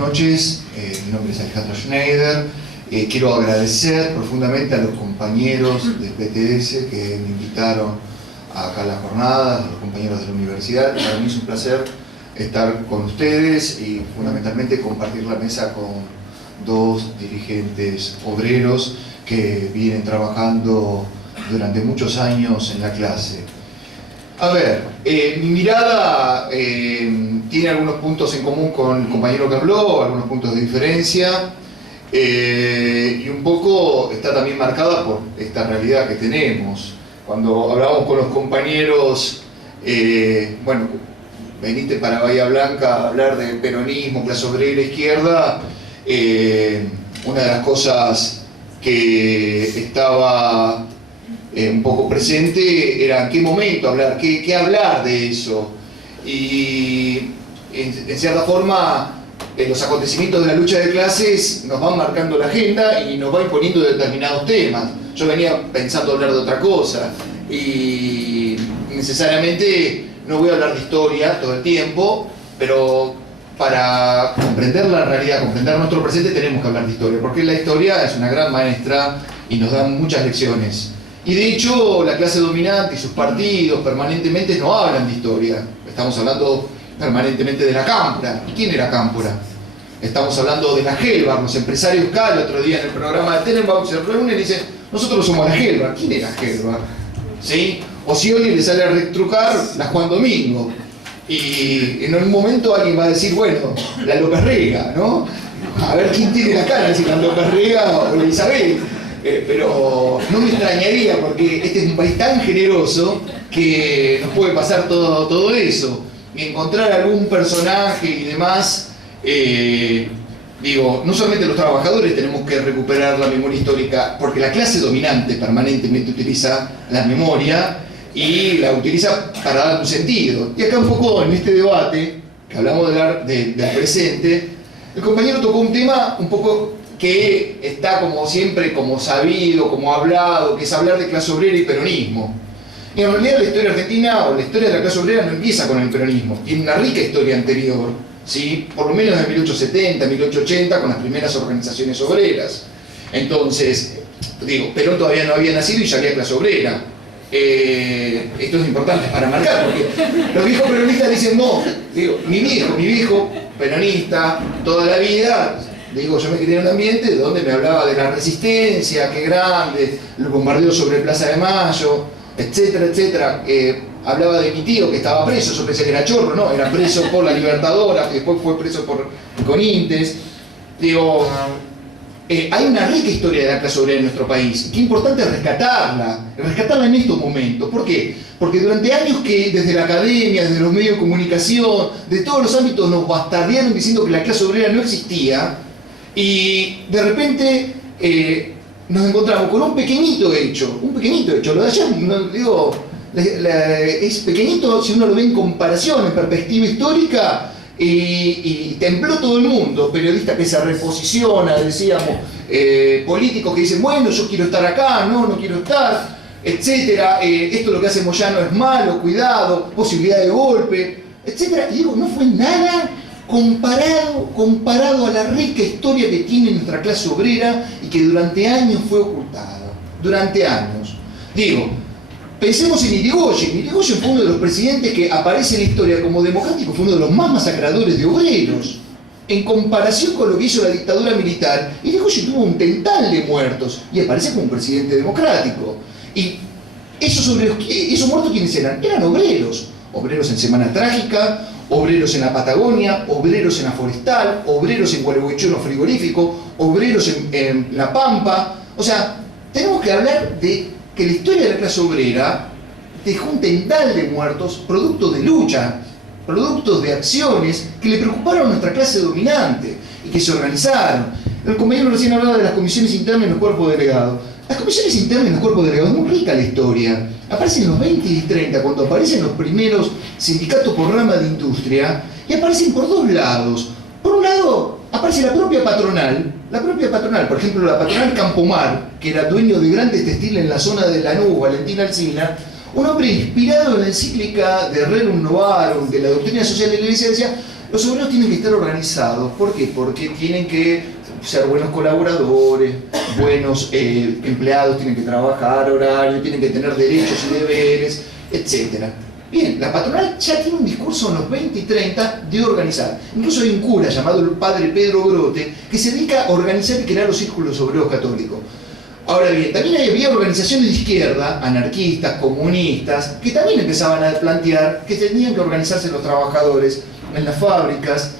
noches, mi nombre es Alejandro Schneider. Quiero agradecer profundamente a los compañeros del PTS que me invitaron acá a la jornada, a los compañeros de la universidad. Para mí es un placer estar con ustedes y fundamentalmente compartir la mesa con dos dirigentes obreros que vienen trabajando durante muchos años en la clase. A ver, mi mirada tiene algunos puntos en común con el compañero que habló, algunos puntos de diferencia, y un poco está también marcada por esta realidad que tenemos. Cuando hablamos con los compañeros, bueno, veniste para Bahía Blanca a hablar de peronismo, clase obrera, izquierda, una de las cosas que estaba un poco presente era en qué momento hablar, qué hablar de eso. Y en cierta forma los acontecimientos de la lucha de clases nos van marcando la agenda y nos va imponiendo determinados temas. Yo venía pensando hablar de otra cosa y necesariamente no voy a hablar de historia todo el tiempo, pero para comprender la realidad, comprender nuestro presente, tenemos que hablar de historia, porque la historia es una gran maestra y nos da muchas lecciones. Y de hecho, la clase dominante y sus partidos permanentemente no hablan de historia. Estamos hablando permanentemente de la Cámpora. ¿Y quién era Cámpora? Estamos hablando de la Gelbar. Los empresarios K, el otro día en el programa de Tenenbaum, se reúnen y dicen: nosotros somos la Gelbar. ¿Quién era Gelbar? ¿Sí? O si hoy le sale a retrucar la Juan Domingo. Y en un momento alguien va a decir: bueno, la López Rega, ¿no? A ver quién tiene la cara, si la López Rega o la Isabel. Pero no me extrañaría, porque este es un país tan generoso que nos puede pasar todo eso. Y encontrar algún personaje y demás, digo, no solamente los trabajadores tenemos que recuperar la memoria histórica, porque la clase dominante permanentemente utiliza la memoria y la utiliza para dar un sentido. Y acá un poco en este debate, que hablamos del presente, el compañero tocó un tema un poco que está como siempre, como sabido, como hablado, que es hablar de clase obrera y peronismo. Y en realidad la historia argentina, o la historia de la clase obrera, no empieza con el peronismo, tiene una rica historia anterior, ¿sí? Por lo menos de 1870, 1880, con las primeras organizaciones obreras. Entonces, digo, Perón todavía no había nacido y ya había clase obrera. Esto es importante para marcar, porque los viejos peronistas dicen: no, digo, mi viejo peronista, toda la vida. Digo, yo me crié en un ambiente donde me hablaba de la resistencia, qué grande, los bombardeos sobre Plaza de Mayo, etcétera, etcétera. Hablaba de mi tío que estaba preso, yo pensé que era chorro, no, era preso por la Libertadora, después fue preso por Conintes. Digo, hay una rica historia de la clase obrera en nuestro país. Qué importante es rescatarla en estos momentos. ¿Por qué? Porque durante años que desde la academia, desde los medios de comunicación, de todos los ámbitos nos bastardearon diciendo que la clase obrera no existía, y de repente nos encontramos con un pequeñito hecho, lo de allá, no, digo, es pequeñito si uno lo ve en comparación, en perspectiva histórica, y tembló todo el mundo, periodistas que se reposicionan, decíamos, políticos que dicen: bueno, yo quiero estar acá, no quiero estar, etcétera, esto lo que hace Moyano es malo, cuidado, posibilidad de golpe, etcétera. Y digo, no fue nada comparado a la rica historia que tiene nuestra clase obrera y que durante años fue ocultada. Durante años. Digo, pensemos en Irigoyen. Irigoyen fue uno de los presidentes que aparece en la historia como democrático, fue uno de los más masacradores de obreros. En comparación con lo que hizo la dictadura militar, Irigoyen tuvo un tental de muertos y aparece como un presidente democrático. Y esos muertos, ¿quiénes eran? Eran obreros. Obreros en Semana Trágica, obreros en la Patagonia, obreros en la Forestal, obreros en Gualeguaychú frigorífico, obreros en La Pampa. O sea, tenemos que hablar de que la historia de la clase obrera dejó un tental de muertos, producto de lucha, productos de acciones que le preocuparon a nuestra clase dominante y que se organizaron. El compañero recién hablaba de las comisiones internas en los cuerpos delegados. Las comisiones internas en los cuerpos delegados es muy rica la historia. Aparecen en los 20 y 30, cuando aparecen los primeros sindicatos por rama de industria, y aparecen por dos lados. Por un lado, aparece la propia patronal, por ejemplo, la patronal Campomar, que era dueño de grandes textiles en la zona de Lanús, Valentín Alsina, un hombre inspirado en la encíclica de Rerum Novarum, de la doctrina social de la Iglesia, decía: Los obreros tienen que estar organizados. ¿Por qué? Porque tienen que ser buenos colaboradores, buenos empleados, tienen que trabajar horario, tienen que tener derechos y deberes, etc. Bien, la patronal ya tiene un discurso en los 20 y 30 de organizar. Incluso hay un cura llamado el padre Pedro Grote que se dedica a organizar y crear los círculos obreros católicos. Ahora bien, también había organizaciones de izquierda, anarquistas, comunistas, que también empezaban a plantear que tenían que organizarse los trabajadores en las fábricas,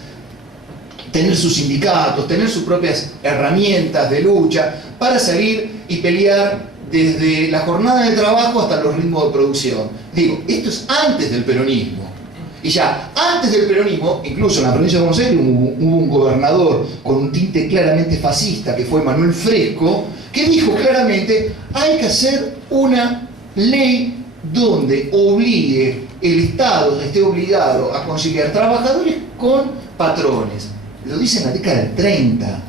tener sus sindicatos, tener sus propias herramientas de lucha para salir y pelear desde la jornada de trabajo hasta los ritmos de producción. Digo, esto es antes del peronismo. Y ya antes del peronismo, incluso en la provincia de Buenos Aires hubo un gobernador con un tinte claramente fascista, que fue Manuel Fresco, que dijo claramente: hay que hacer una ley donde obligue, el Estado esté obligado a conciliar trabajadores con patrones. Lo dice en la década del 30.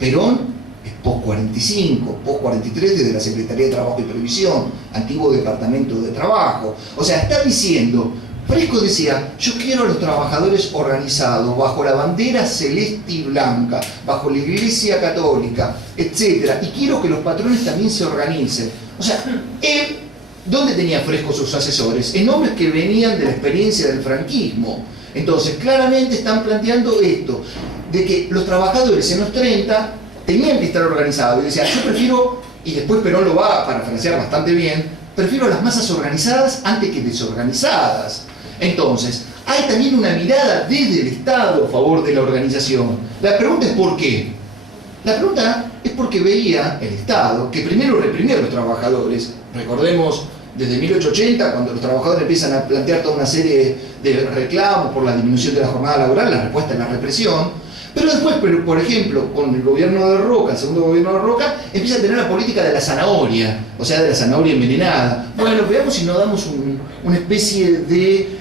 Perón es post-45, post-43 desde la Secretaría de Trabajo y Previsión, antiguo Departamento de Trabajo. O sea, está diciendo, Fresco decía: yo quiero a los trabajadores organizados bajo la bandera celeste y blanca, bajo la Iglesia Católica, etc. Y quiero que los patrones también se organicen. O sea, él, ¿dónde tenía Fresco sus asesores? En hombres que venían de la experiencia del franquismo. Entonces, claramente están planteando esto, de que los trabajadores en los 30 tenían que estar organizados. Y decía, yo prefiero, y después Perón lo va a parafrasear bastante bien, prefiero las masas organizadas antes que desorganizadas. Entonces, hay también una mirada desde el Estado a favor de la organización. La pregunta es ¿por qué? La pregunta es porque veía el Estado que primero reprimía a los trabajadores. Recordemos desde 1880, cuando los trabajadores empiezan a plantear toda una serie de reclamos por la disminución de la jornada laboral, la respuesta es la represión. Pero después, por ejemplo, con el gobierno de Roca, el segundo gobierno de Roca, empieza a tener la política de la zanahoria, o sea, de la zanahoria envenenada. Bueno, veamos si nos damos una especie de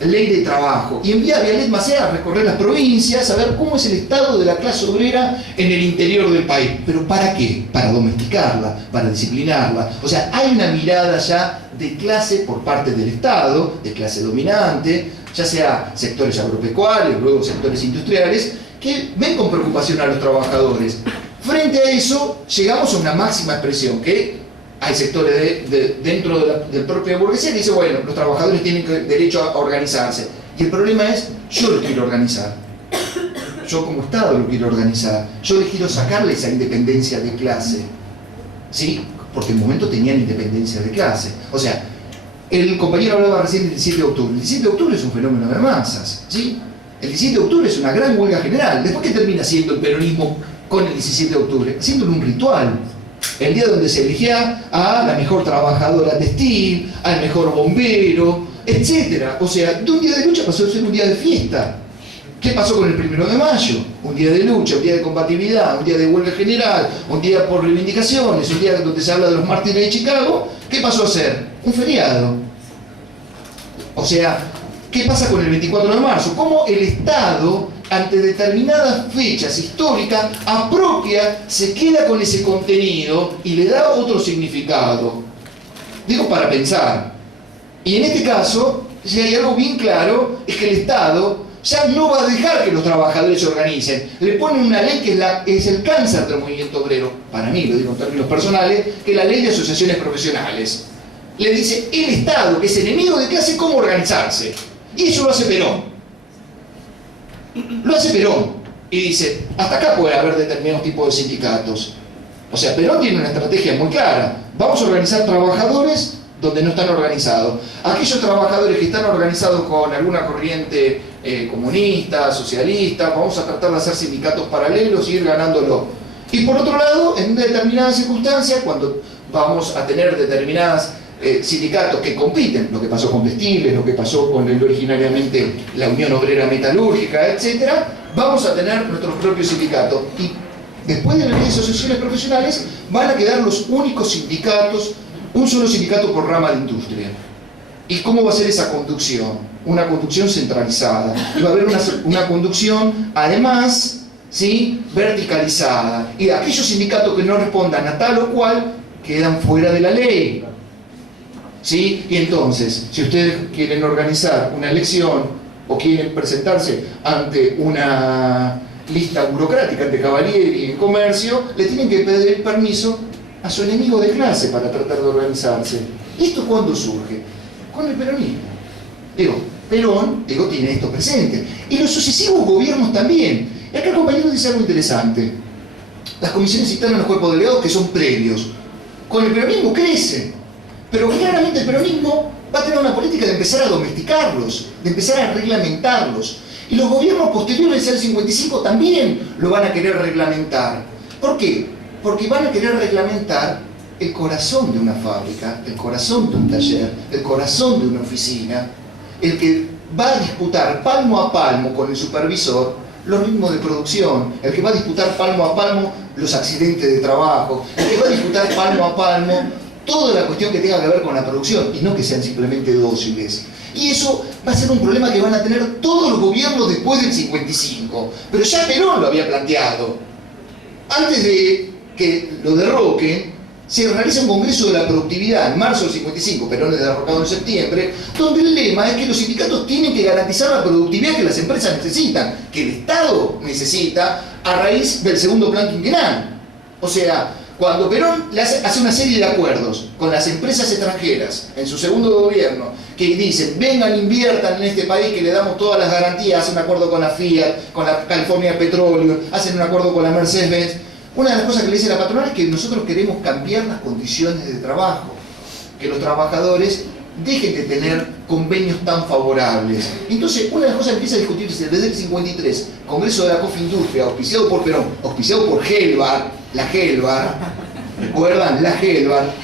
ley de trabajo. Y envía a Vialet Macea a recorrer las provincias, a ver cómo es el estado de la clase obrera en el interior del país. ¿Pero para qué? Para domesticarla, para disciplinarla. O sea, hay una mirada ya de clase por parte del Estado, de clase dominante, ya sea sectores agropecuarios, luego sectores industriales, que ven con preocupación a los trabajadores. Frente a eso, llegamos a una máxima expresión, que hay sectores dentro del propio burguesía que dice, bueno, los trabajadores tienen derecho a organizarse. Y el problema es, yo lo quiero organizar. Yo como Estado lo quiero organizar. Yo les quiero sacarle esa independencia de clase. ¿Sí? Porque en un momento tenían independencia de clase. O sea, el compañero hablaba recién del 17 de octubre. El 17 de octubre es un fenómeno de masas, ¿sí? El 17 de octubre es una gran huelga general. Después, ¿qué termina siendo el peronismo con el 17 de octubre? Haciéndolo un ritual. El día donde se elegía a la mejor trabajadora textil, al mejor bombero, etc. O sea, de un día de lucha pasó a ser un día de fiesta. ¿Qué pasó con el 1 de mayo? Un día de lucha, un día de combatividad, un día de huelga general, un día por reivindicaciones, un día donde se habla de los mártires de Chicago. ¿Qué pasó a ser? Un feriado. O sea, ¿qué pasa con el 24 de marzo? ¿Cómo el Estado, ante determinadas fechas históricas, apropia, se queda con ese contenido y le da otro significado? Digo, para pensar. Y en este caso, si hay algo bien claro, es que el Estado ya no va a dejar que los trabajadores se organicen. Le ponen una ley que es el cáncer del movimiento obrero, para mí, lo digo en términos personales, que es la ley de asociaciones profesionales. Le dice el Estado, que es enemigo de clase, cómo organizarse. Y eso lo hace Perón. Lo hace Perón. Y dice, hasta acá puede haber determinados tipos de sindicatos. O sea, Perón tiene una estrategia muy clara. Vamos a organizar trabajadores donde no están organizados. Aquellos trabajadores que están organizados con alguna corriente comunista, socialista, vamos a tratar de hacer sindicatos paralelos y ir ganándolo. Y por otro lado, en determinadas circunstancias, cuando vamos a tener determinadas sindicatos que compiten, lo que pasó con Textiles, lo que pasó con originariamente la Unión Obrera Metalúrgica, etc., vamos a tener nuestros propios sindicatos. Y después de las leyes de asociaciones profesionales, van a quedar los únicos sindicatos, un solo sindicato por rama de industria. ¿Y cómo va a ser esa conducción? Una conducción centralizada. Y va a haber una conducción, además, ¿sí?, verticalizada. Y aquellos sindicatos que no respondan a tal o cual, quedan fuera de la ley. ¿Sí? Y entonces, si ustedes quieren organizar una elección, o quieren presentarse ante una lista burocrática, ante Cavalieri en comercio, le tienen que pedir permiso a su enemigo de clase para tratar de organizarse. ¿Y esto cuándo surge? Con el peronismo. Perón tiene esto presente. Y los sucesivos gobiernos también. Y acá el compañero dice algo interesante. Las comisiones internas de los cuerpos delegados, que son previos, con el peronismo crecen. Pero claramente el peronismo va a tener una política de empezar a domesticarlos, de empezar a reglamentarlos. Y los gobiernos posteriores al 55 también lo van a querer reglamentar. ¿Por qué? Porque van a querer reglamentar el corazón de una fábrica, el corazón de un taller, el corazón de una oficina, el que va a disputar palmo a palmo con el supervisor los ritmos de producción, el que va a disputar palmo a palmo los accidentes de trabajo, el que va a disputar palmo a palmo toda la cuestión que tenga que ver con la producción, y no que sean simplemente dóciles. Y eso va a ser un problema que van a tener todos los gobiernos después del 55. Pero ya Perón lo había planteado. Antes de que lo derroquen, se realiza un congreso de la productividad en marzo del 55, Perón es derrocado en septiembre, donde el lema es que los sindicatos tienen que garantizar la productividad que las empresas necesitan, que el Estado necesita a raíz del segundo plan quinquenal. O sea, cuando Perón hace una serie de acuerdos con las empresas extranjeras en su segundo gobierno, que dicen, vengan, inviertan en este país que le damos todas las garantías, hacen un acuerdo con la Fiat, con la California Petroleum, hacen un acuerdo con la Mercedes-Benz. Una de las cosas que le dice la patronal es que nosotros queremos cambiar las condiciones de trabajo, que los trabajadores dejen de tener convenios tan favorables. Entonces, una de las cosas que empieza a discutirse desde el 53, Congreso de la Cofindustria, auspiciado por Perón, auspiciado por Gelbar, la Gelbar, ¿recuerdan? La Gelbar,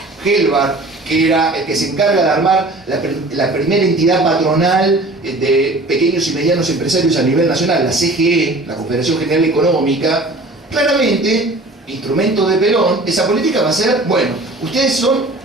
que era el que se encarga de armar la primera entidad patronal de pequeños y medianos empresarios a nivel nacional, la CGE, la Confederación General Económica. Claramente, instrumento de Perón, esa política va a ser, bueno, ustedes son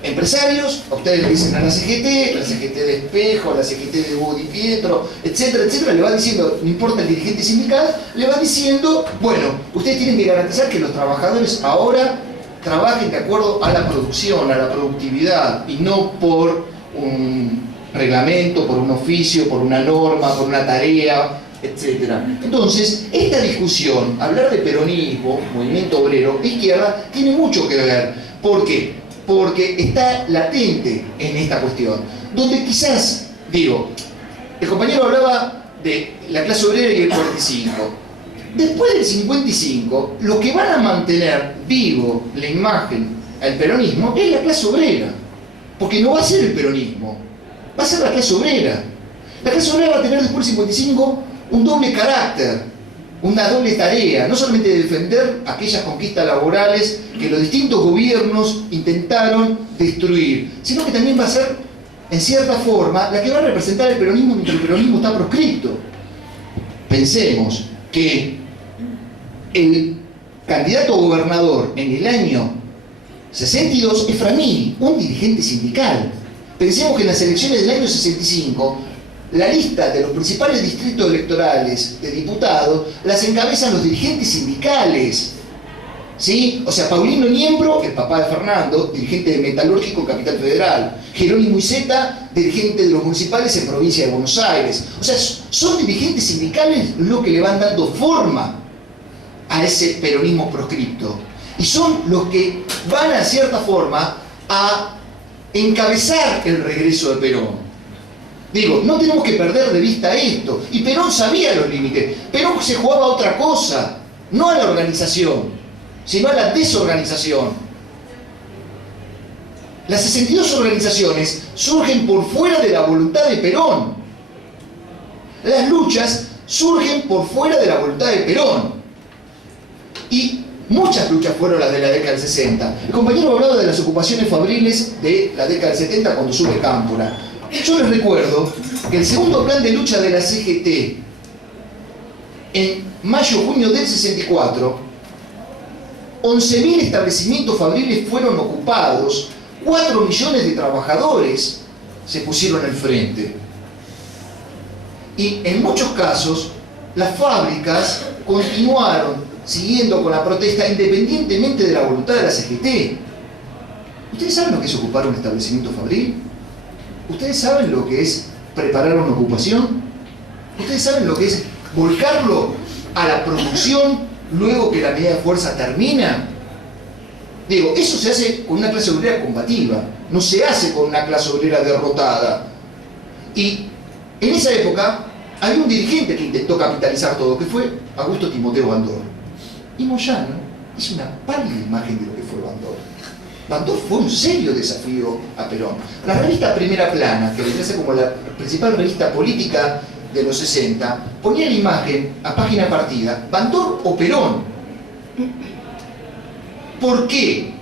empresarios, a ustedes le dicen a la CGT de Espejo, a la CGT de Budi Pietro, etcétera, etcétera, le va diciendo, no importa el dirigente sindical, le va diciendo, bueno, ustedes tienen que garantizar que los trabajadores ahora trabajen de acuerdo a la producción, a la productividad, y no por un reglamento, por un oficio, por una norma, por una tarea, etcétera. Entonces, esta discusión, hablar de peronismo, movimiento obrero, izquierda, tiene mucho que ver. ¿Por qué? Porque está latente en esta cuestión, donde quizás, el compañero hablaba de la clase obrera y el 45. Después del 55, lo que van a mantener vivo la imagen al peronismo es la clase obrera, porque no va a ser el peronismo, va a ser la clase obrera. La clase obrera va a tener después del 55 un doble carácter, una doble tarea, no solamente de defender aquellas conquistas laborales que los distintos gobiernos intentaron destruir, sino que también va a ser, en cierta forma, la que va a representar el peronismo mientras el peronismo está proscripto. Pensemos que el candidato a gobernador en el año 62 es Framini, un dirigente sindical. Pensemos que en las elecciones del año 65, la lista de los principales distritos electorales de diputados las encabezan los dirigentes sindicales. ¿Sí? O sea, Paulino Niembro, el papá de Fernando, dirigente de Metalúrgico en Capital Federal. Jerónimo Iceta, dirigente de los municipales en provincia de Buenos Aires. O sea, son dirigentes sindicales los que le van dando forma a ese peronismo proscripto. Y son los que van, a cierta forma, a encabezar el regreso de Perón. No tenemos que perder de vista esto. Y Perón sabía los límites. Perón se jugaba a otra cosa, no a la organización, sino a la desorganización. Las 62 organizaciones surgen por fuera de la voluntad de Perón. Las luchas surgen por fuera de la voluntad de Perón. Y muchas luchas fueron las de la década del 60. El compañero hablaba de las ocupaciones fabriles de la década del 70 cuando sube Cámpora. Yo les recuerdo que el segundo plan de lucha de la CGT, en mayo-junio del 64, 11.000 establecimientos fabriles fueron ocupados, 4 millones de trabajadores se pusieron al frente. Y en muchos casos, las fábricas continuaron siguiendo con la protesta independientemente de la voluntad de la CGT. ¿Ustedes saben lo que es ocupar un establecimiento fabril? ¿Ustedes saben lo que es preparar una ocupación? ¿Ustedes saben lo que es volcarlo a la producción luego que la medida de fuerza termina? Digo, eso se hace con una clase obrera combativa, no se hace con una clase obrera derrotada. Y en esa época había un dirigente que intentó capitalizar todo, que fue Augusto Timoteo Bandor. Y Moyano es una pálida imagen de lo que fue Bandor. Bandor fue un serio desafío a Perón. La revista Primera Plana, que vendría a ser como la principal revista política de los 60, ponía la imagen a página partida, Bandor o Perón. ¿Por qué?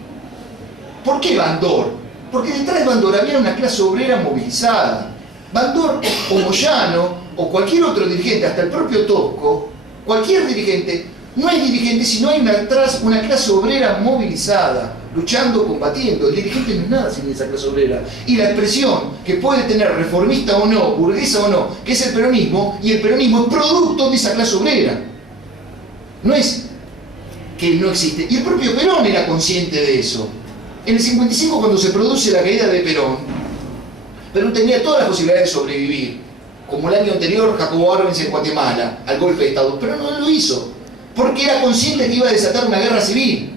¿Por qué Bandor? Porque detrás de Bandor había una clase obrera movilizada. Bandor o Moyano o cualquier otro dirigente, hasta el propio Tosco, cualquier dirigente, no es dirigente si no hay atrás una clase obrera movilizada, luchando, combatiendo. El dirigente no es nada sin esa clase obrera. Y la expresión que puede tener reformista o no, burguesa o no, que es el peronismo, y el peronismo es producto de esa clase obrera. No es que no existe. Y el propio Perón era consciente de eso. En el 55, cuando se produce la caída de Perón, Perón tenía todas las posibilidades de sobrevivir, como el año anterior Jacobo Arbenz en Guatemala, al golpe de Estado, pero no lo hizo, porque era consciente que iba a desatar una guerra civil.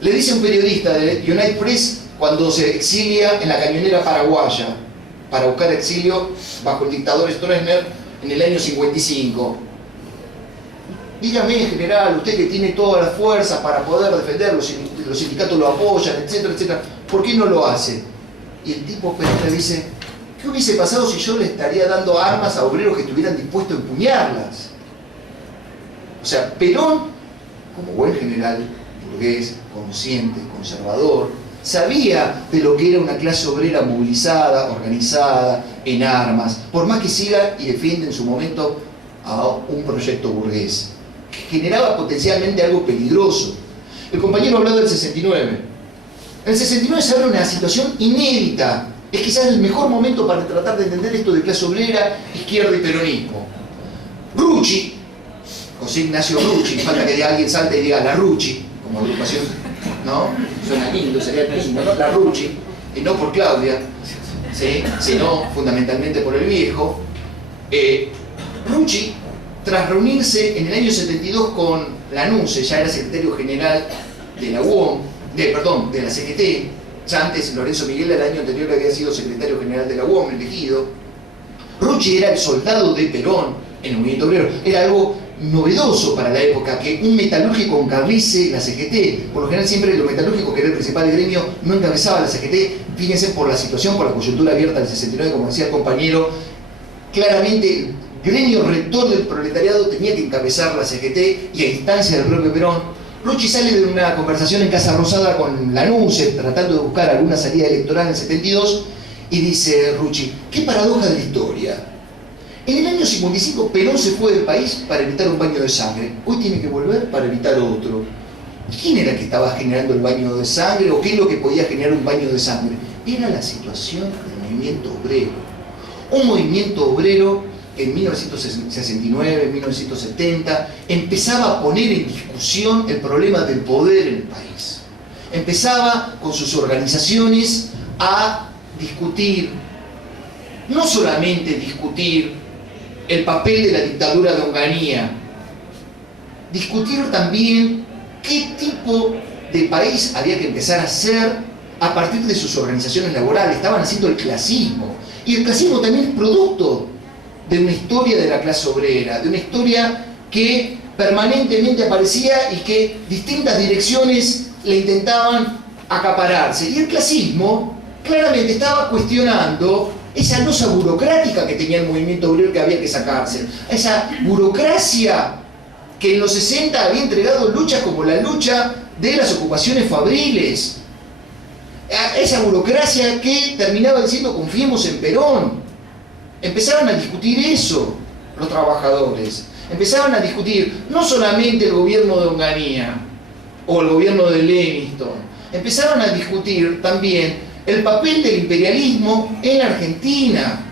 Le dice un periodista de United Press cuando se exilia en la cañonera paraguaya, para buscar exilio bajo el dictador Stroessner en el año 55. Dígame, general, usted que tiene todas las fuerzas para poder defender, los sindicatos lo apoyan, etcétera, etcétera, ¿por qué no lo hace? Y el tipo Perón le dice, ¿qué hubiese pasado si yo le estaría dando armas a obreros que estuvieran dispuestos a empuñarlas? O sea, Perón, como buen general burgués, consciente, conservador, sabía de lo que era una clase obrera movilizada, organizada, en armas, por más que siga y defienda en su momento a un proyecto burgués, que generaba potencialmente algo peligroso. El compañero habló del 69. En el 69 se abre una situación inédita. Es quizás el mejor momento para tratar de entender esto de clase obrera, izquierda y peronismo. Rucci, José Ignacio Rucci, falta que alguien salte y diga la Rucci, como agrupación, ¿no? Suena lindo, sería lindo, ¿no? La Rucci, y no por Claudia, ¿sí? Sino fundamentalmente por el viejo. Rucci, tras reunirse en el año 72 con Lanuse, ya era secretario general de la UOM, de la CGT, ya antes Lorenzo Miguel el año anterior había sido secretario general de la UOM, elegido. Rucci era el soldado de Perón en el movimiento obrero. Era algo novedoso para la época que un metalúrgico encabece la CGT. Por lo general siempre lo metalúrgico, que era el principal gremio, no encabezaba la CGT. Fíjense por la situación, por la coyuntura abierta del 69, como decía el compañero, claramente el gremio rector del proletariado tenía que encabezar la CGT y a instancia del propio Perón. Rucci sale de una conversación en Casa Rosada con Lanuse, tratando de buscar alguna salida electoral en el 72, y dice Rucci, qué paradoja de la historia. En el año 55 Perón se fue del país para evitar un baño de sangre. Hoy tiene que volver para evitar otro. ¿Quién era el que estaba generando el baño de sangre o qué es lo que podía generar un baño de sangre? Era la situación del movimiento obrero. Un movimiento obrero que en 1969, en 1970, empezaba a poner en discusión el problema del poder en el país. Empezaba con sus organizaciones a discutir, no solamente discutir el papel de la dictadura de Onganía, discutir también qué tipo de país había que empezar a hacer a partir de sus organizaciones laborales. Estaban haciendo el clasismo, y el clasismo también es producto de una historia de la clase obrera, de una historia que permanentemente aparecía y que distintas direcciones le intentaban acapararse. Y el clasismo claramente estaba cuestionando esa losa burocrática que tenía el movimiento obrero, que había que sacarse, esa burocracia que en los 60 había entregado luchas como la lucha de las ocupaciones fabriles, esa burocracia que terminaba diciendo confiemos en Perón. Empezaron a discutir eso los trabajadores, empezaban a discutir no solamente el gobierno de Onganía o el gobierno de Levingston, empezaron a discutir también el papel del imperialismo en Argentina.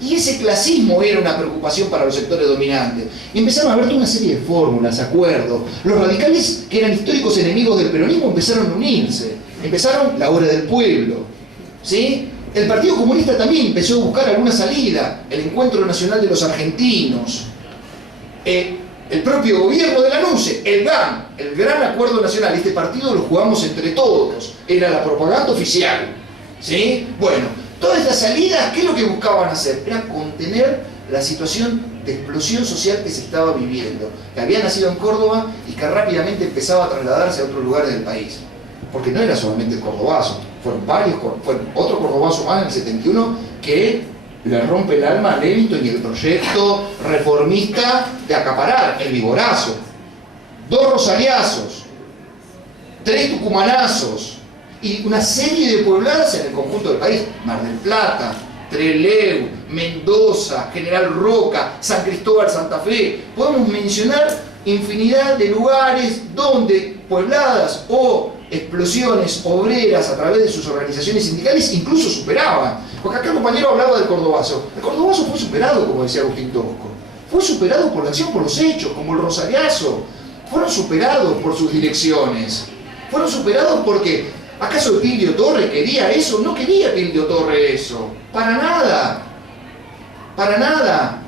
Y ese clasismo era una preocupación para los sectores dominantes. Y empezaron a haber toda una serie de fórmulas, acuerdos. Los radicales, que eran históricos enemigos del peronismo, empezaron a unirse. Empezaron la Hora del Pueblo, ¿sí? El Partido Comunista también empezó a buscar alguna salida, el Encuentro Nacional de los Argentinos, el propio gobierno de la NUCE, el GAN, el Gran Acuerdo Nacional. Este partido lo jugamos entre todos, era la propaganda oficial, ¿sí? Bueno, todas estas salidas, ¿qué es lo que buscaban hacer? Era contener la situación de explosión social que se estaba viviendo, que había nacido en Córdoba y que rápidamente empezaba a trasladarse a otros lugares del país. Porque no era solamente el cordobazo, fueron otro cordobazo más en el 71 que le rompe el alma a Levington y el proyecto reformista de acaparar, el Viborazo. 2 rosariazos, 3 tucumanazos y una serie de puebladas en el conjunto del país. Mar del Plata, Trelew, Mendoza, General Roca, San Cristóbal, Santa Fe. Podemos mencionar infinidad de lugares donde puebladas o explosiones obreras a través de sus organizaciones sindicales incluso superaban. Porque acá el compañero hablaba del cordobazo. El cordobazo fue superado, como decía Agustín Tosco. Fue superado por la acción, por los hechos, como el rosariazo. Fueron superados por sus direcciones. Fueron superados porque, ¿acaso Pilio Torre quería eso? No quería Pilio Torre eso. Para nada. Para nada.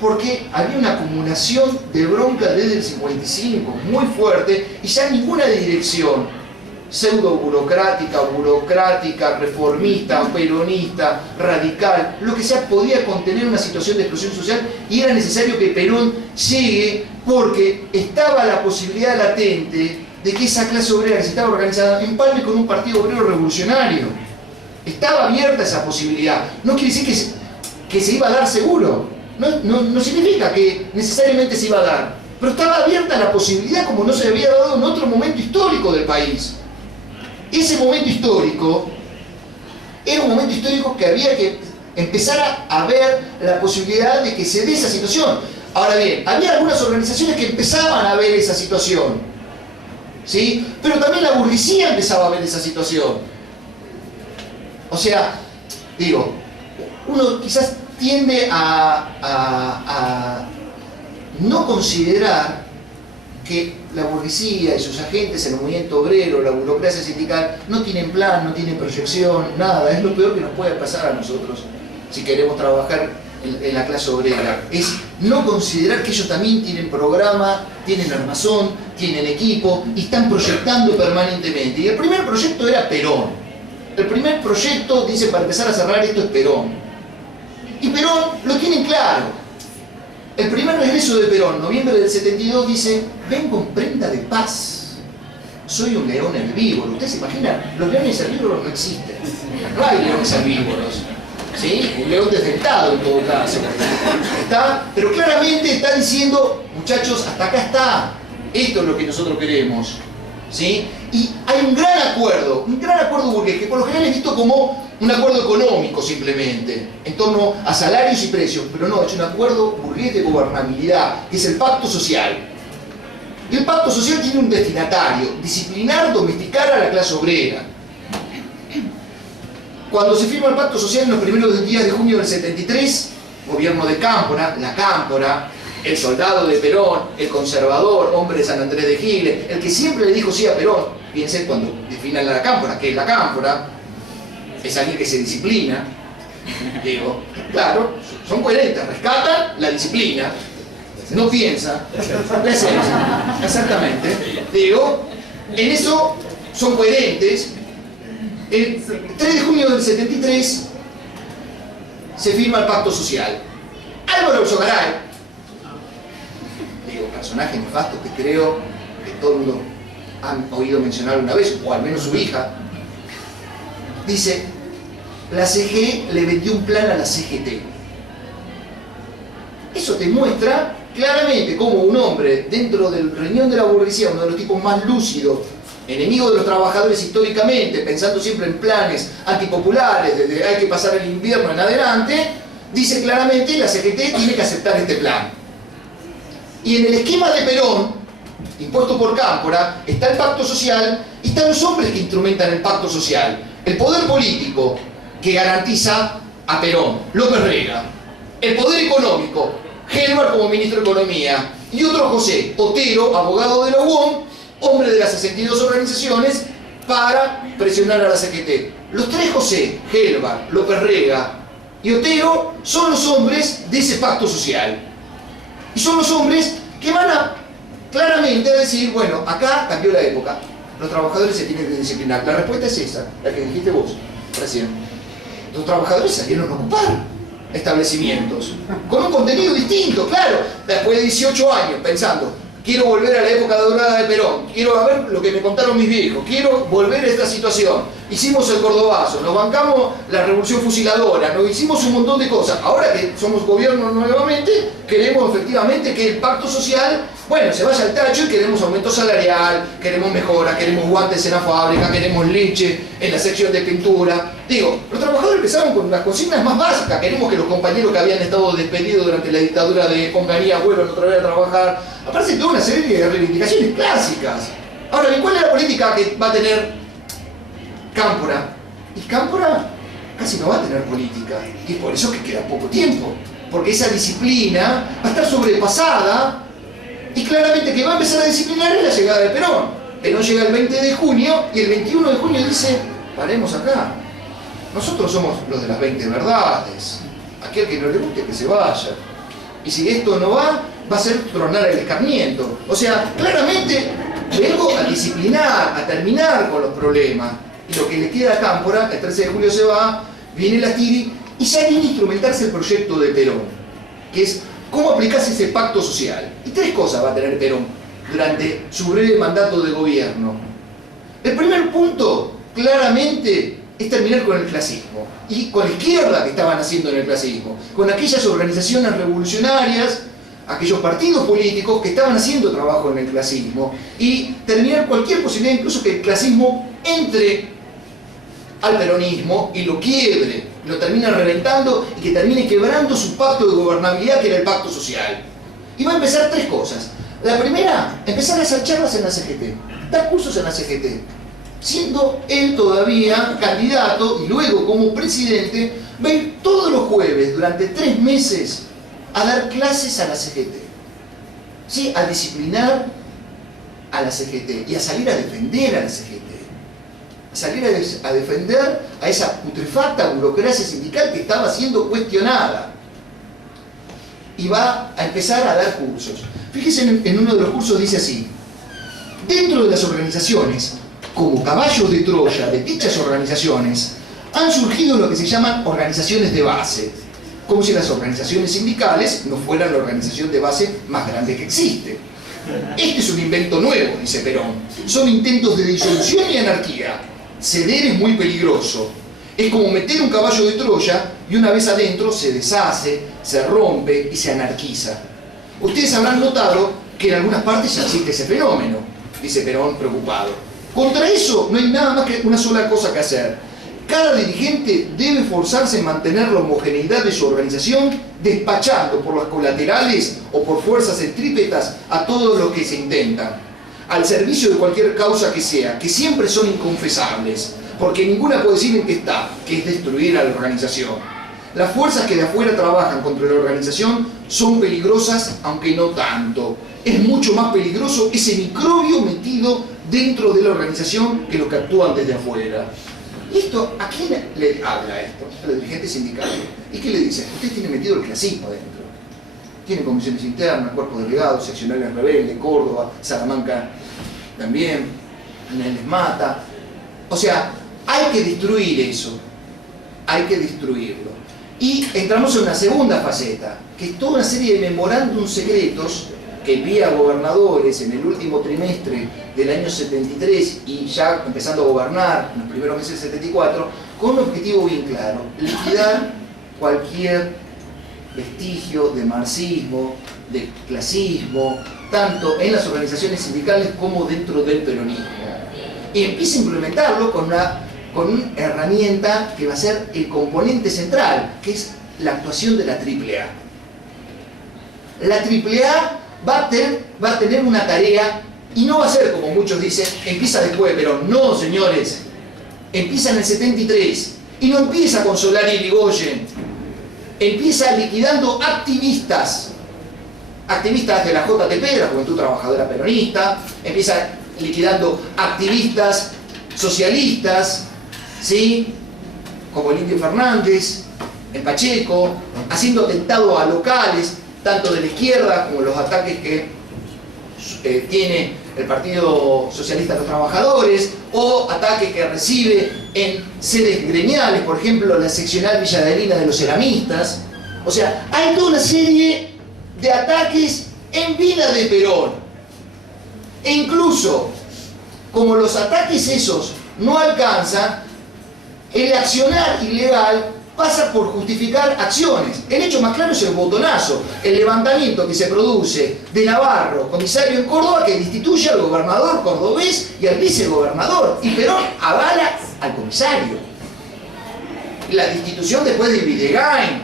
Porque había una acumulación de bronca desde el 55 muy fuerte y ya ninguna dirección pseudo burocrática, reformista, peronista, radical, lo que sea, podía contener una situación de explosión social, y era necesario que Perón llegue porque estaba la posibilidad latente de que esa clase obrera que se estaba organizada empalme con un partido obrero revolucionario. Estaba abierta esa posibilidad. No quiere decir que se iba a dar seguro. No significa que necesariamente se iba a dar, pero estaba abierta la posibilidad como no se había dado en otro momento histórico del país. Ese momento histórico era un momento histórico que había que empezar a ver la posibilidad de que se dé esa situación. Ahora bien, había algunas organizaciones que empezaban a ver esa situación, ¿sí? Pero también la burguesía empezaba a ver esa situación. O sea, digo, uno quizás tiende a no considerar que la burguesía y sus agentes en el movimiento obrero, la burocracia sindical, no tienen plan, no tienen proyección, nada. Es lo peor que nos puede pasar a nosotros si queremos trabajar en la clase obrera. Es no considerar que ellos también tienen programa, tienen armazón, tienen equipo y están proyectando permanentemente. Y el primer proyecto era Perón. El primer proyecto, dice, para empezar a cerrar esto, es Perón. Y Perón lo tienen claro. El primer regreso de Perón, noviembre del 72, dice: vengo en prenda de paz. Soy un león herbívoro. ¿Ustedes se imaginan? Los leones herbívoros no existen. No hay leones herbívoros. ¿Sí? Un león desdentado en todo caso. ¿Está? Pero claramente está diciendo: muchachos, hasta acá está. Esto es lo que nosotros queremos. ¿Sí? Y hay un gran acuerdo burgués, que por lo general es visto como un acuerdo económico simplemente, en torno a salarios y precios, pero no, es un acuerdo burgués de gobernabilidad, que es el pacto social. Y el pacto social tiene un destinatario: disciplinar, domesticar a la clase obrera. Cuando se firma el pacto social en los primeros días de junio del 73, gobierno de Cámpora, la Cámpora, el soldado de Perón, el conservador, hombre de San Andrés de Giles, el que siempre le dijo sí a Perón. Fíjense cuando definan la Cámpora, que es la Cámpora, es alguien que se disciplina. Digo, claro, son coherentes, rescatan la disciplina, no piensan, la esencia, exactamente. Digo, en eso son coherentes. El 3 de junio del 73 se firma el pacto social. Álvaro Alzogaray, digo, personaje nefasto que creo que todo el mundo han oído mencionar una vez, o al menos su hija, dice: la CGT le vendió un plan a la CGT. Eso te muestra claramente cómo un hombre dentro del riñón de la burguesía, uno de los tipos más lúcidos, enemigo de los trabajadores históricamente, pensando siempre en planes antipopulares, desde hay que pasar el invierno en adelante, dice claramente: la CGT tiene que aceptar este plan. Y en el esquema de Perón, impuesto por Cámpora, está el pacto social y están los hombres que instrumentan el pacto social. El poder político, que garantiza a Perón, López Rega. El poder económico, Gelbar como ministro de Economía. Y otro José Otero, abogado de la UOM, hombre de las 62 organizaciones, para presionar a la CGT. Los tres José, Gelbar, López Rega y Otero son los hombres de ese pacto social. Y son los hombres que van a claramente a decir, bueno, acá cambió la época, los trabajadores se tienen que disciplinar. La respuesta es esa, la que dijiste vos recién. Los trabajadores salieron a ocupar establecimientos con un contenido distinto, claro, después de 18 años pensando, quiero volver a la época dorada de Perón, quiero ver lo que me contaron mis viejos, quiero volver a esta situación. Hicimos el Cordobazo, nos bancamos la revolución fusiladora, nos hicimos un montón de cosas. Ahora que somos gobierno nuevamente, queremos efectivamente que el pacto social, bueno, se vaya al tacho y queremos aumento salarial, queremos mejora, queremos guantes en la fábrica, queremos leche en la sección de pintura. Digo, los trabajadores empezaron con las consignas más básicas. Queremos que los compañeros que habían estado despedidos durante la dictadura de Onganía vuelvan otra vez a trabajar. Aparece toda una serie de reivindicaciones clásicas. Ahora bien, ¿cuál es la política que va a tener Cámpora? Y Cámpora casi no va a tener política. Y es por eso que queda poco tiempo. Porque esa disciplina va a estar sobrepasada. Y claramente que va a empezar a disciplinar es la llegada de Perón. Perón llega el 20 de junio y el 21 de junio dice, paremos acá. Nosotros somos los de las 20 verdades. Aquel que no le guste que se vaya. Y si esto no va, va a ser tronar el escarmiento. O sea, claramente vengo a disciplinar, a terminar con los problemas. Y lo que le queda a Cámpora, el 13 de julio se va, viene la Tiri y ya viene a instrumentarse el proyecto de Perón, que es cómo aplicarse ese pacto social. Y tres cosas va a tener Perón durante su breve mandato de gobierno. El primer punto, claramente, es terminar con el clasismo. Y con la izquierda que estaban haciendo en el clasismo. Con aquellas organizaciones revolucionarias, aquellos partidos políticos que estaban haciendo trabajo en el clasismo. Y terminar cualquier posibilidad, incluso que el clasismo entre al peronismo y lo quiebre, lo termina reventando y que termine quebrando su pacto de gobernabilidad, que era el pacto social. Y va a empezar tres cosas. La primera, empezar a hacer charlas en la CGT, dar cursos en la CGT, siendo él todavía candidato y luego como presidente, va a ir todos los jueves durante 3 meses a dar clases a la CGT, ¿sí? A disciplinar a la CGT y a salir a defender a la CGT. Salir a defender a esa putrefacta burocracia sindical que estaba siendo cuestionada. Y va a empezar a dar cursos. Fíjense en uno de los cursos dice así: dentro de las organizaciones, como caballos de Troya de dichas organizaciones, han surgido lo que se llaman organizaciones de base, como si las organizaciones sindicales no fueran la organización de base más grande que existe. Este es un invento nuevo, dice Perón. Son intentos de disolución y anarquía. Ceder es muy peligroso. Es como meter un caballo de Troya y una vez adentro se deshace, se rompe y se anarquiza. Ustedes habrán notado que en algunas partes ya existe ese fenómeno, dice Perón preocupado. Contra eso no hay nada más que una sola cosa que hacer. Cada dirigente debe esforzarse en mantener la homogeneidad de su organización, despachando por las colaterales o por fuerzas centrípetas a todos los que se intentan, al servicio de cualquier causa que sea, que siempre son inconfesables, porque ninguna puede decir en qué está, que es destruir a la organización. Las fuerzas que de afuera trabajan contra la organización son peligrosas, aunque no tanto. Es mucho más peligroso ese microbio metido dentro de la organización que los que actúan desde afuera. ¿Y esto a quién le habla esto? A los dirigentes sindicales. ¿Y qué le dicen? Ustedes tienen metido el clasismo dentro. Tienen comisiones internas, cuerpos delegados, seccionales rebeldes, Córdoba, Salamanca también, les mata. O sea, hay que destruir eso. Hay que destruirlo. Y entramos en una segunda faceta, que es toda una serie de memorándum secretos que envía gobernadores en el último trimestre del año 73 y ya empezando a gobernar en los primeros meses del 74, con un objetivo bien claro: liquidar cualquier vestigio de marxismo, de clasismo, tanto en las organizaciones sindicales como dentro del peronismo. Y empieza a implementarlo con una herramienta que va a ser el componente central, que es la actuación de la AAA. La AAA va a tener una tarea, y no va a ser, como muchos dicen, empieza después de Perón. No, señores, empieza en el 73, y no empieza con Solari y Irigoyen, empieza liquidando activistas de la JTP, de la Juventud Trabajadora Peronista, empieza liquidando activistas socialistas, ¿sí? Como el Indio Fernández, el Pacheco, haciendo atentados a locales, tanto de la izquierda como los ataques que tiene el Partido Socialista de los Trabajadores, o ataques que recibe en sedes gremiales, por ejemplo la seccional Villa Adelina de los ceramistas. O sea, hay toda una serie de ataques en vida de Perón. E incluso, como los ataques esos no alcanzan, el accionar ilegal pasa por justificar acciones. El hecho más claro es el botonazo, el levantamiento que se produce de Navarro, comisario en Córdoba, que destituye al gobernador cordobés y al vicegobernador. Y Perón avala al comisario. La destitución después de Villegain.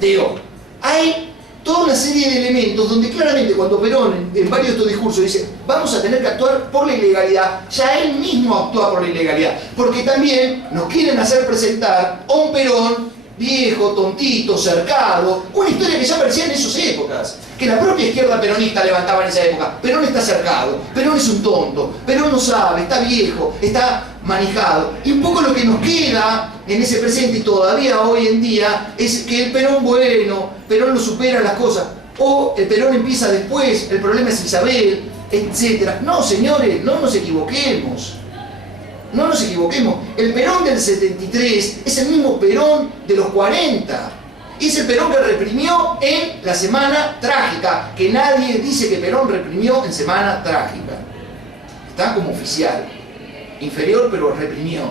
Digo, hay toda una serie de elementos donde claramente cuando Perón en varios de estos discursos dice vamos a tener que actuar por la ilegalidad, ya él mismo actúa por la ilegalidad, porque también nos quieren hacer presentar a un Perón viejo, tontito, cercado, una historia que ya parecía en esas épocas, que la propia izquierda peronista levantaba en esa época. Perón está cercado, Perón es un tonto, Perón no sabe, está viejo, está manejado. Y un poco lo que nos queda en ese presente y todavía hoy en día es que el Perón bueno, Perón lo supera las cosas, o el Perón empieza después, el problema es Isabel, etc. No, señores, no nos equivoquemos. No nos equivoquemos, el Perón del 73 es el mismo Perón de los 40. Es el Perón que reprimió en la Semana Trágica, que nadie dice que Perón reprimió en Semana Trágica. Está como oficial, inferior pero reprimió.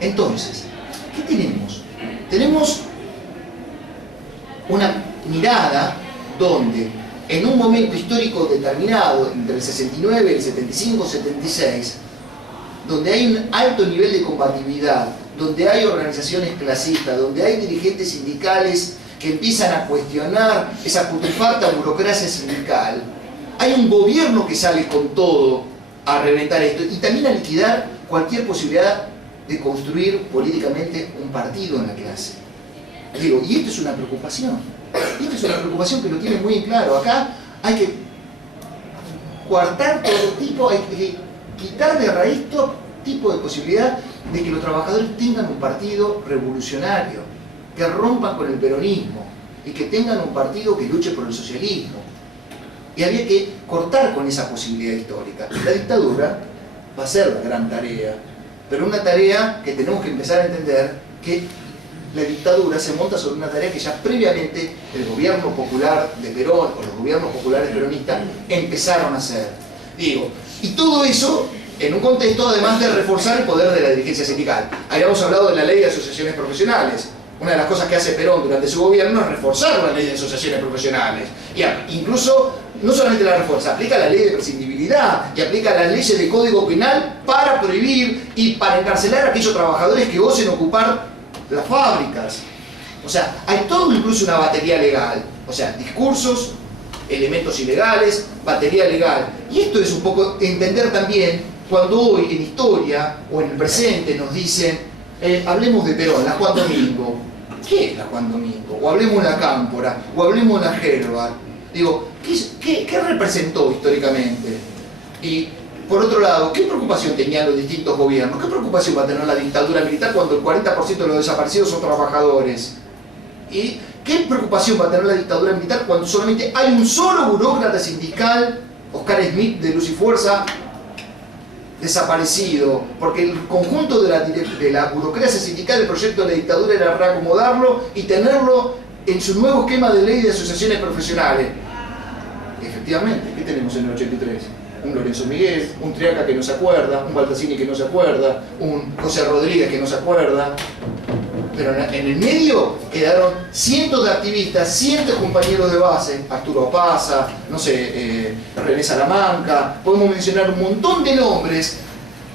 Entonces, ¿qué tenemos? Tenemos una mirada donde en un momento histórico determinado, entre el 69, el 75, 76, donde hay un alto nivel de combatividad, donde hay organizaciones clasistas, donde hay dirigentes sindicales que empiezan a cuestionar esa putrefacta burocracia sindical, hay un gobierno que sale con todo a reventar esto y también a liquidar cualquier posibilidad de construir políticamente un partido en la clase. Digo, y esto es una preocupación. Y esto es una preocupación que lo tienen muy en claro. Acá hay que coartar todo tipo, hay que quitar de raíz todo tipo de posibilidad de que los trabajadores tengan un partido revolucionario, que rompan con el peronismo y que tengan un partido que luche por el socialismo. Y había que cortar con esa posibilidad histórica. La dictadura va a ser la gran tarea, pero una tarea que tenemos que empezar a entender que la dictadura se monta sobre una tarea que ya previamente el gobierno popular de Perón o los gobiernos populares peronistas empezaron a hacer. Digo, y todo eso en un contexto además de reforzar el poder de la dirigencia sindical. Habíamos hablado de la ley de asociaciones profesionales. Una de las cosas que hace Perón durante su gobierno es reforzar la ley de asociaciones profesionales. Y incluso, no solamente la refuerza, aplica la ley de prescindibilidad y aplica las leyes de código penal para prohibir y para encarcelar a aquellos trabajadores que osen ocupar las fábricas. O sea, hay todo incluso una batería legal. O sea, discursos, elementos ilegales, batería legal. Y esto es un poco entender también cuando hoy en historia o en el presente nos dicen hablemos de Perón, la Juan Domingo. ¿Qué es la Juan Domingo? O hablemos de la Cámpora, o hablemos de la Gerba. Digo, ¿qué representó históricamente? Y por otro lado, ¿qué preocupación tenían los distintos gobiernos? ¿Qué preocupación va a tener la dictadura militar cuando el 40% de los desaparecidos son trabajadores? ¿Y qué preocupación va a tener la dictadura militar cuando solamente hay un solo burócrata sindical, Oscar Smith de Luz y Fuerza, desaparecido? Porque el conjunto de la burocracia sindical, el proyecto de la dictadura era reacomodarlo y tenerlo en su nuevo esquema de ley de asociaciones profesionales. Efectivamente, ¿qué tenemos en el 83? Un Lorenzo Miguel, un Triaca que no se acuerda, un Baltasini que no se acuerda, un José Rodríguez que no se acuerda. Pero en el medio quedaron cientos de activistas, cientos de compañeros de base, Arturo Apaza, no sé, René Salamanca, podemos mencionar un montón de nombres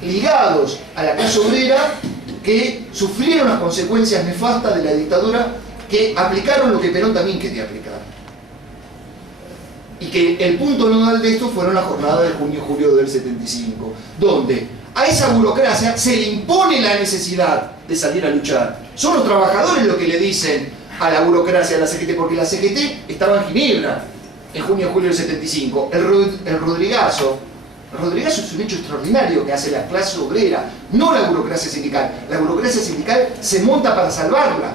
ligados a la clase obrera que sufrieron las consecuencias nefastas de la dictadura, que aplicaron lo que Perón también quería aplicar. Y que el punto nodal de esto fueron las jornadas de junio-julio del 75, donde a esa burocracia se le impone la necesidad de salir a luchar. Son los trabajadores los que le dicen a la burocracia, a la CGT, porque la CGT estaba en Ginebra en junio-julio del 75. El Rodrigazo, Rodrigazo es un hecho extraordinario que hace la clase obrera, no la burocracia sindical. La burocracia sindical se monta para salvarla.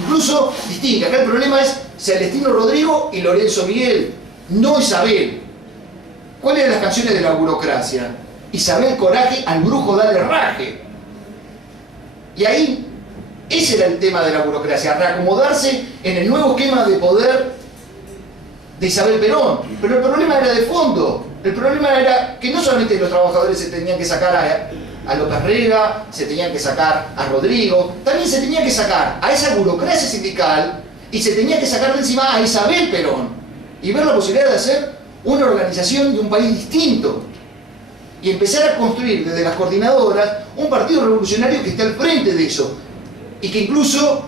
Incluso distingue. Acá el problema es Celestino Rodrigo y Lorenzo Miguel, no Isabel. ¿Cuáles eran las canciones de la burocracia? Isabel Coraje, al brujo dale raje. Y ahí, ese era el tema de la burocracia, reacomodarse en el nuevo esquema de poder de Isabel Perón. Pero el problema era de fondo. El problema era que no solamente los trabajadores se tenían que sacar a López Rega, se tenían que sacar a Rodrigo, también se tenía que sacar a esa burocracia sindical y se tenía que sacar de encima a Isabel Perón y ver la posibilidad de hacer una organización de un país distinto y empezar a construir desde las coordinadoras un partido revolucionario que esté al frente de eso y que incluso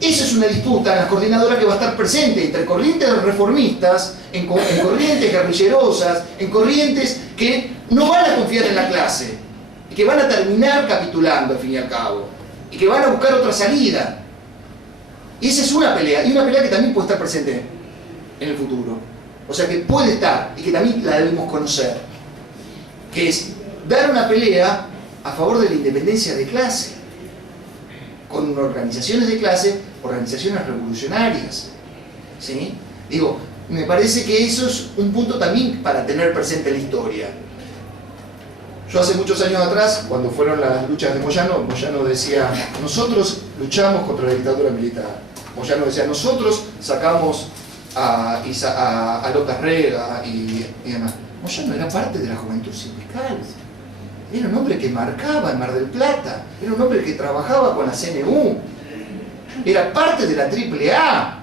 eso es una disputa en las coordinadoras que va a estar presente entre corrientes reformistas, en corrientes guerrillerosas, en corrientes que no van a confiar en la clase y que van a terminar capitulando al fin y al cabo y que van a buscar otra salida. Y esa es una pelea, y una pelea que también puede estar presente en el futuro. O sea que puede estar y que también la debemos conocer, que es dar una pelea a favor de la independencia de clase, con organizaciones de clase, organizaciones revolucionarias. ¿Sí? Digo, me parece que eso es un punto también para tener presente en la historia. Yo hace muchos años atrás, cuando fueron las luchas de Moyano, Moyano decía, nosotros luchamos contra la dictadura militar. Moyano decía, nosotros sacamos a López Rega y demás. Moyano era parte de la juventud sindical. Era un hombre que marcaba en Mar del Plata. Era un hombre que trabajaba con la CNU. Era parte de la AAA.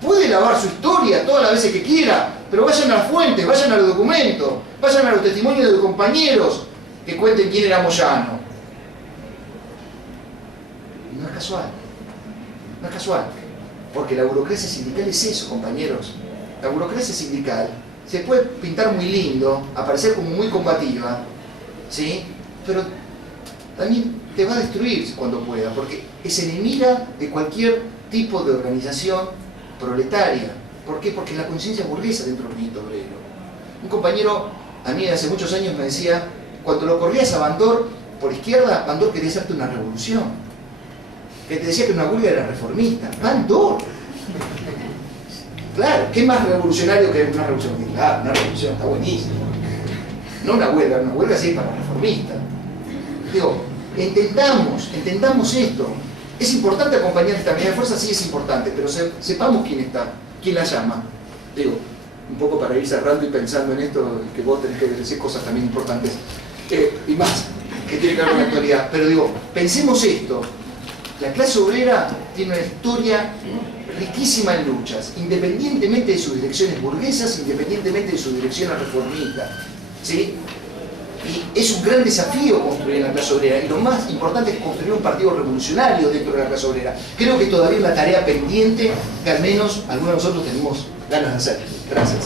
Puede lavar su historia todas las veces que quiera, pero vayan a las fuentes, vayan a los documentos, vayan a los testimonios de compañeros que cuenten quién era Moyano. Y no es casual. No es casual. Porque la burocracia sindical es eso, compañeros. La burocracia sindical se puede pintar muy lindo, aparecer como muy combativa, ¿sí? Pero también te va a destruir cuando pueda, porque es enemiga de cualquier tipo de organización proletaria. ¿Por qué? Porque la conciencia burguesa dentro del movimiento obrero. Un compañero a mí hace muchos años me decía, cuando lo corrías a Bandor por izquierda, Bandor quería hacerte una revolución. Que te decía que una huelga era reformista. Bandor. Claro, ¿qué más revolucionario que una revolución? Claro, una revolución está buenísimo. No una huelga sí es para reformistas. Digo, entendamos esto. Es importante acompañar esta medida de fuerza, sí es importante, pero sepamos quién está, quién la llama. Digo, un poco para ir cerrando y pensando en esto, que vos tenés que decir cosas también importantes. Y más, que tiene que ver con la actualidad. Pero digo, pensemos esto. La clase obrera tiene una historia riquísima en luchas, independientemente de sus direcciones burguesas, independientemente de sus direcciones reformistas. ¿Sí? Y es un gran desafío construir en la clase obrera, y lo más importante es construir un partido revolucionario dentro de la clase obrera. Creo que todavía es una tarea pendiente que al menos algunos de nosotros tenemos ganas de hacer. Gracias.